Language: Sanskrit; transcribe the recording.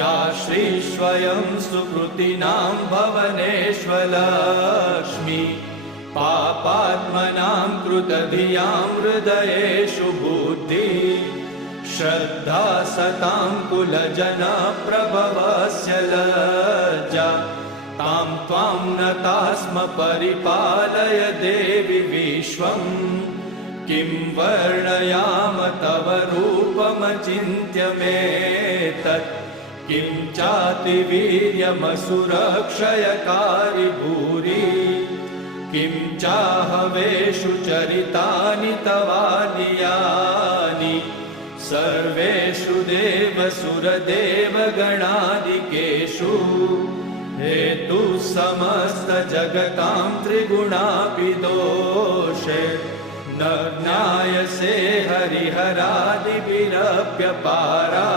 या श्रीस्वयं सुकृतिनां भवनेष्वलक्ष्मी पापात्मनां कृतधियां हृदयेषु बुद्धि श्रद्धा सतां कुलजनप्रभवस्य लज्जा तां त्वां नतास्म परिपालय देवि विश्वं किं वर्णयाम तव रूपमचिन्त्यमेतत् किं चातिवीर्यमसुरक्षयकारि भूरि किं चाहवेषु चरितानि तवानियानि सर्वेषु देवसुरदेवगणादिकेषु हेतु समस्तजगतां त्रिगुणापि दोषे न ज्ञायसे हरिहरादिभिरप्यपारा